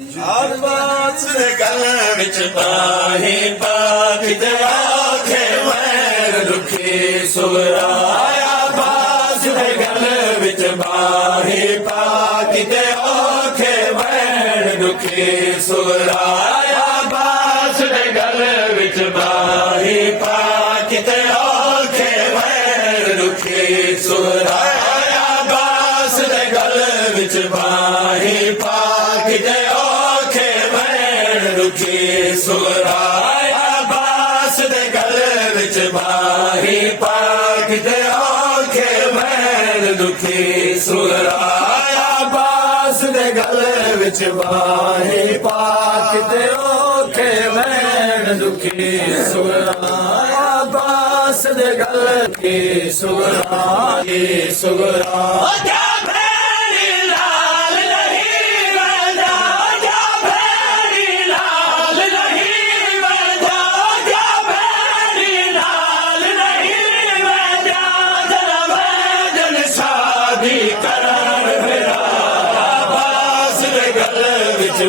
अब्बास दे गल विच बाही पाक दे आखे वैर दुखी सुराया अब्बास दे गल विच बाही पाक दे आखे वैर दुखी सुराया अब्बास दे गल विच बाही पाक दे आखे वैर दुखी सुराया अब्बास दे गल विच बाही पाक दे दुखी सुराया अब्बास दे गल विच बाही पाक दे आखे वैर दुखी सुराया अब्बास दे गल विच बाही पाक दे आखे वैर दुखी सुराया अब्बास दे गल की सुराया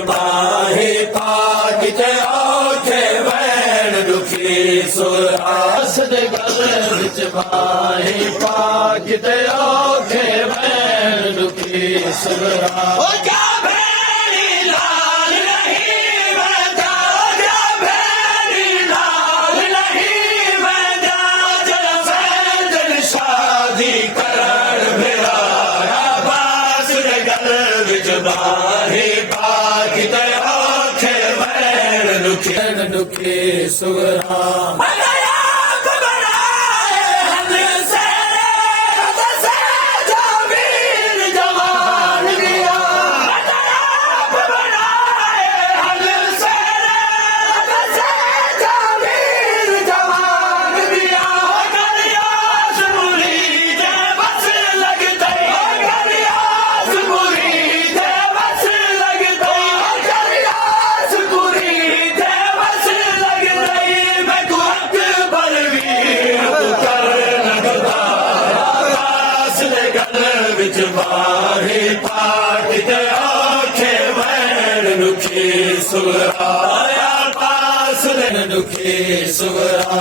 बाही पाक दे आखे वैर दुखी सुरास दे गल विच बाही पाक दे आखे वैर दुखी सुरा दुखी सुरा बाही पाक दे आखे वैर दुखी सुराया अब्बास दे दुखी सुरा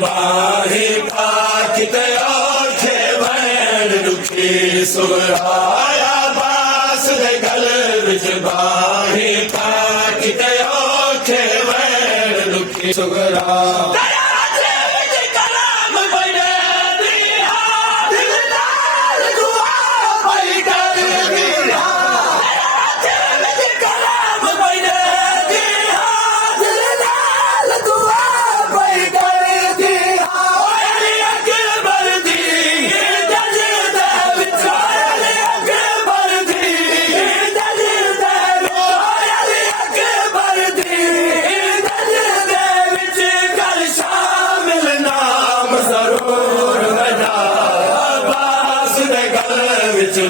बाही पाक दे आखे वैर दुखी सुराया अब्बास दे गल विच बाही पाक दे आखे वैर दुखी सुरा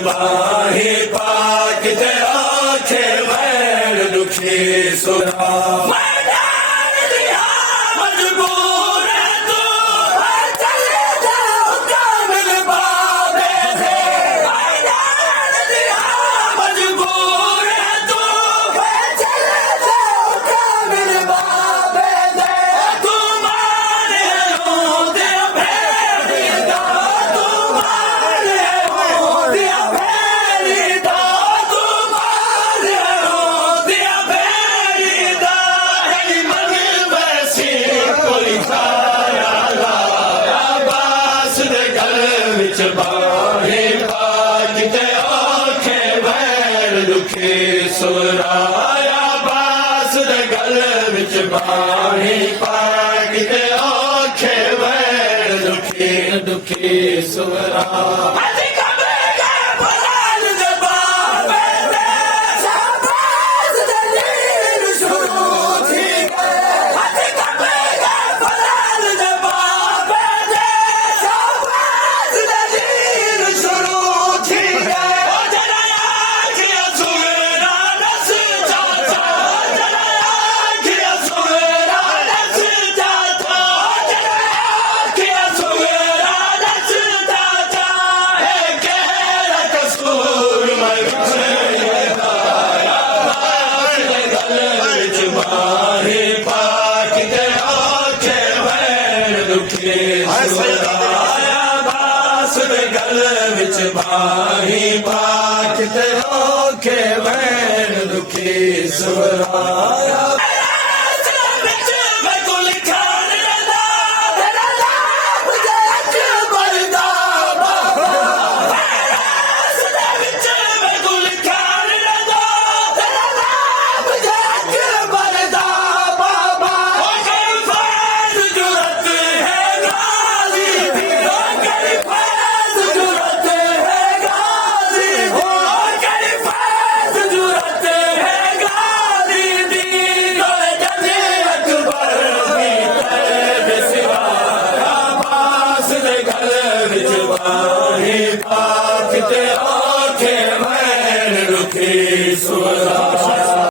बाही पाक दे आखे वैर दुखी सुरा बाही पाक दे आखे वैर दुखी सुराया अब्बास दे गल विच बाही पाक दे आखे वैर दुखी ਦੁਖੀ ਦੁਖੀ ਸੁਰਾ ਅਸੀਂ ਕਬੇਗਾ ਬਲਾਲ ਦੇ ਬਾਬੇ ਦੇ ਸ਼ਾਬਾਸ਼ ਦੇ ਲੀਰ ਸ਼ੁਰੂ ਥੀ ਗਏ ਅਸੀਂ ਕਬੇਗਾ ਬਲਾਲ ਦੇ ਬਾਬੇ ਦੇ ਸ਼ਾਬਾਸ਼ ਦੇ ਲੀਰ ਸ਼ੁਰੂ ਥੀ ਗਏ ਉਹ ਜਨਾਇਆ ਕਿ ਸੁਗਰਾ ਨਸ ਜਾਤਾ ਜਨਾਇਆ ਕਿ ਸੁਗਰਾ ਨਸ ਜਾਤਾ ਜਨਾਇਆ ਕਿ ਸੁਗਰਾ ਨਸ ਜਾਤਾ ਹੈ ਕਹਿਰਾ ਕਸੂਰ ਮਗਰੇ ਆਇਆ ਬਾਸ ਦੇ ਗਲ ਵਿੱਚ ਮਾਹੀ ਪਾਕ ਤੇ ਆਖੇ ਵੈਣ ਦੁਖੀ ਸੁਰਾਇਆ ਬਾਸ ਦੇ ਗਲ ਵਿੱਚ ਮਾਹੀ ਪਾਕ ਤੇ ਆਖੇ ਵੈਣ ਦੁਖੀ ਸੁਰਾਇਆ